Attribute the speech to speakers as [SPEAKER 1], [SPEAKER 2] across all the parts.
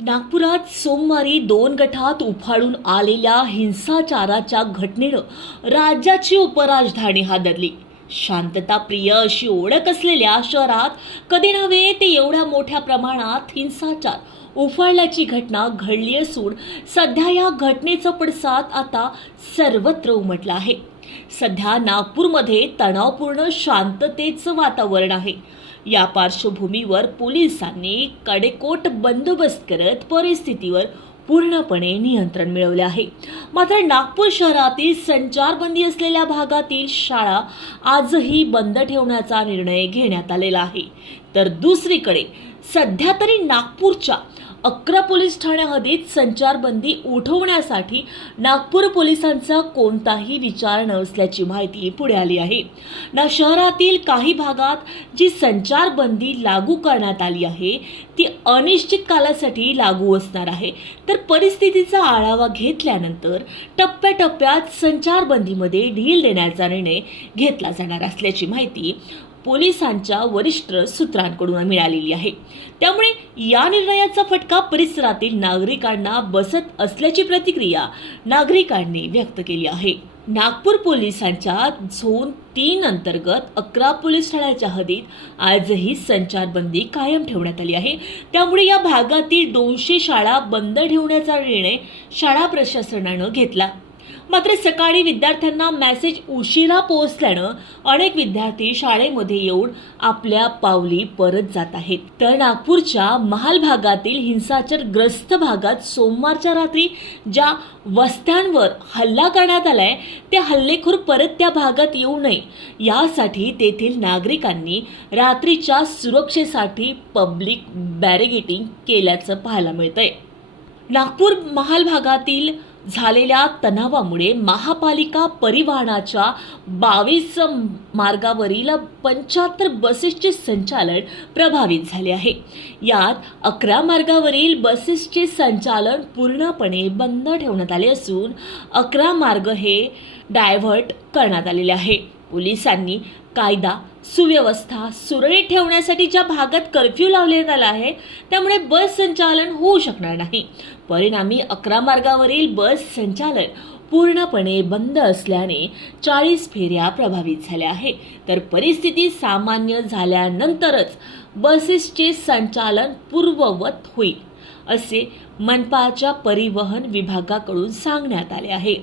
[SPEAKER 1] नागपुरात सोमवारी दोन गटात उफाळून आलेल्या हिंसाचाराच्या घटनेनं राज्याची उपराजधानी हादरली. शांतताप्रिय अशी ओळख असलेल्या शहरात कधी नव्हे ते एवढ्या मोठ्या प्रमाणात हिंसाचार उफाळल्याची घटना घडली असून सध्या या घटनेचा पडसाद आता सर्वत्र उमटला आहे. सध्या नागपूरमध्ये तणावपूर्ण शांततेचं वातावरण आहे. या पार्श्वभूमीवर पोलिसांनी कडेकोट बंदोबस्त करत परिस्थितीवर पूर्णपणे नियंत्रण मिळवले आहे. मात्र नागपूर शहरातील संचारबंदी असलेल्या भागातील शाळा आजही बंद ठेवण्याचा निर्णय घेण्यात आलेला आहे. तर दुसरीकडे सध्या तरी नागपूरच्या अकरा पोलीस ठाण्याहद्दीत संचारबंदी उठवण्यासाठी नागपूर पोलिसांचा कोणताही विचार नसल्याची माहिती पुढे आली आहे. ना शहरातील काही भागात जी संचारबंदी लागू करण्यात आली आहे ती अनिश्चित कालासाठी लागू असणार आहे. तर परिस्थितीचा आढावा घेतल्यानंतर टप्प्याटप्प्यात संचारबंदीमध्ये ढील देण्याचा निर्णय घेतला जाणार असल्याची माहिती पोलिसांच्या वरिष्ठ सूत्रांकडून मिळालेली आहे. त्यामुळे या निर्णयाचा फटका परिसरातील नागरिकांना बसत असल्याची प्रतिक्रिया नागरिकांनी व्यक्त केली आहे. नागपूर पोलिसांच्या झोन तीन अंतर्गत अकरा पोलीस ठाण्याच्या हद्दीत आजही संचारबंदी कायम ठेवण्यात आली आहे. त्यामुळे या भागातील दोनशे शाळा बंद ठेवण्याचा निर्णय शाळा प्रशासनानं घेतला. मात्र सकाळी विद्यार्थ्यांना मेसेज उशिरा पोहोचल्यानं अनेक विद्यार्थी शाळेमध्ये येऊन आपल्या पावली परत जात आहेत. तर नागपूरच्या महाल भागातील हिंसाचारग्रस्त भागात सोमवारच्या रात्री ज्या वस्त्यांवर हल्ला करण्यात आलाय ते हल्लेखोर परत त्या भागात येऊ नये. यासाठी तेथील नागरिकांनी रात्रीच्या सुरक्षेसाठी पब्लिक बॅरिगेटिंग केल्याचं पाहायला मिळतंय. नागपूर महाल भागातील झालेल्या तणावामुळे महापालिका परिवहनाच्या बावीस मार्गावरील पंच्याहत्तर बसेसचे संचालन प्रभावित झाले आहे. यात अकरा मार्गावरील बसेसचे संचालन पूर्णपणे बंद ठेवण्यात आले असून अकरा मार्ग हे डायव्हर्ट करण्यात आलेले आहे. पोलिसांनी कायदा सुव्यवस्था सुरळीत ठेवण्यासाठी ज्या भागात कर्फ्यू लावण्यात आला आहे त्यामुळे बस संचालन होऊ शकणार नाही. परिणामी अकरा मार्गावरील बस संचालन पूर्णपणे बंद असल्याने चाळीस फेऱ्या प्रभावित झाल्या आहे तर परिस्थिती सामान्य झाल्यानंतरच बसेसचे संचालन पूर्ववत होईल. असे मनपाच्या परिवहन विभागाकडून सांगण्यात आले आहे.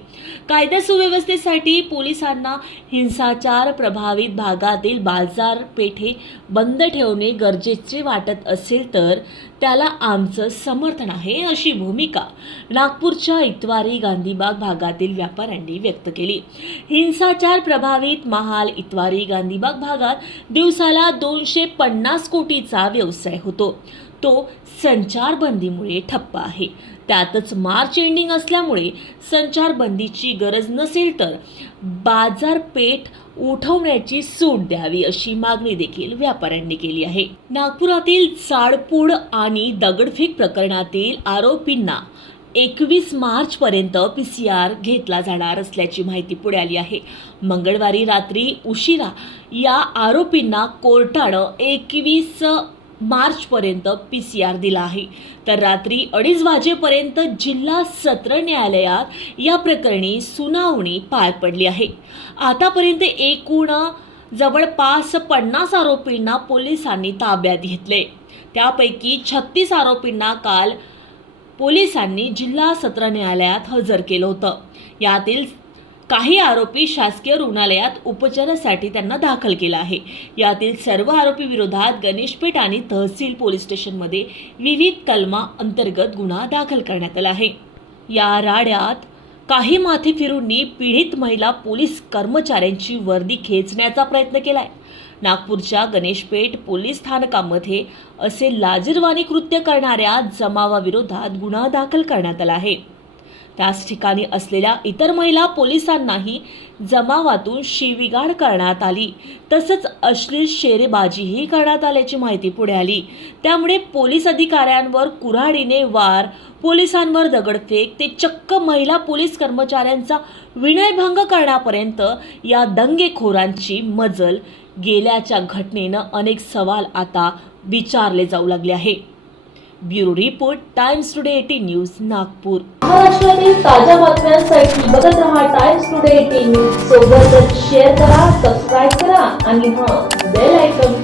[SPEAKER 1] कायदा सुव्यवस्थेसाठी पोलिसांना हिंसाचार प्रभावित भागातील बाजारपेठे बंद ठेवणे गरजेचे वाटत असेल तर त्याला आमचं समर्थन आहे अशी भूमिका नागपूरच्या इतवारी गांधीबाग भागातील व्यापाऱ्यांनी व्यक्त केली. हिंसाचार प्रभावित महाल इतवारी गांधीबाग भागात दिवसाला दोनशे पन्नास कोटीचा व्यवसाय होतो. तो संचारबंदीमुळे ठप्प आहे. त्यातच मार्च एंडिंग असल्यामुळे संचारबंदीची गरज नसेल तर बाजारपेठ उठवण्याची सूट द्यावी अशी मागणी देखील व्यापाऱ्यांनी केली आहे. नागपुरातील चाडपूड आणि दगडफेक प्रकरणातील आरोपींना एकवीस मार्चपर्यंत पी सी आर घेतला जाणार असल्याची माहिती पुढे आली आहे. मंगळवारी रात्री उशिरा या आरोपींना कोर्टानं एकवीस मार्चपर्यंत पी सी आर दिला आहे. तर रात्री अडीच वाजेपर्यंत जिल्हा सत्र न्यायालयात या प्रकरणी सुनावणी पार पडली आहे. आतापर्यंत एकूण जवळपास पन्नास आरोपींना पोलिसांनी ताब्यात घेतले. त्यापैकी छत्तीस आरोपींना काल पोलिसांनी जिल्हा सत्र न्यायालयात हजर केलं होतं. यातील काही आरोपी शासकीय रुग्णालयात उपचारासाठी त्यांना दाखल केलं आहे. यातील सर्व आरोपी विरोधात गणेशपेठ आणि तहसील पोलीस स्टेशनमध्ये विविध कलमा अंतर्गत गुन्हा दाखल करण्यात आला आहे. या राड्यात काही माथे फिरूंनी पीडित महिला पोलीस कर्मचाऱ्यांची वर्दी खेचण्याचा प्रयत्न केलाय. नागपूरच्या गणेशपेठ पोलीस स्थानकामध्ये असे लाजीरवाणी कृत्य करणाऱ्या जमावाविरोधात गुन्हा दाखल करण्यात आला आहे. त्याच ठिकाणी असलेल्या इतर महिला पोलिसांनाही जमावातून शिवीगाळ करण्यात आली. तसंच अश्लील शेरेबाजीही करण्यात आल्याची माहिती पुढे आली. त्यामुळे पोलीस अधिकाऱ्यांवर कुऱ्हाडीने वार पोलिसांवर दगडफेक ते चक्क महिला पोलीस कर्मचाऱ्यांचा विनयभंग करण्यापर्यंत या दंगेखोरांची मजल गेल्याच्या घटनेनं अनेक सवाल आता विचारले जाऊ लागले आहे. Bureau report times today eighteen news Nagpur.
[SPEAKER 2] महाराष्ट्रातील ताज्या बातम्यांसाठी बघत रहा टाइम्स टुडे एटीन न्यूज सोबतच शेअर करा सबस्क्राईब करा आणि हा बेल आयकॉन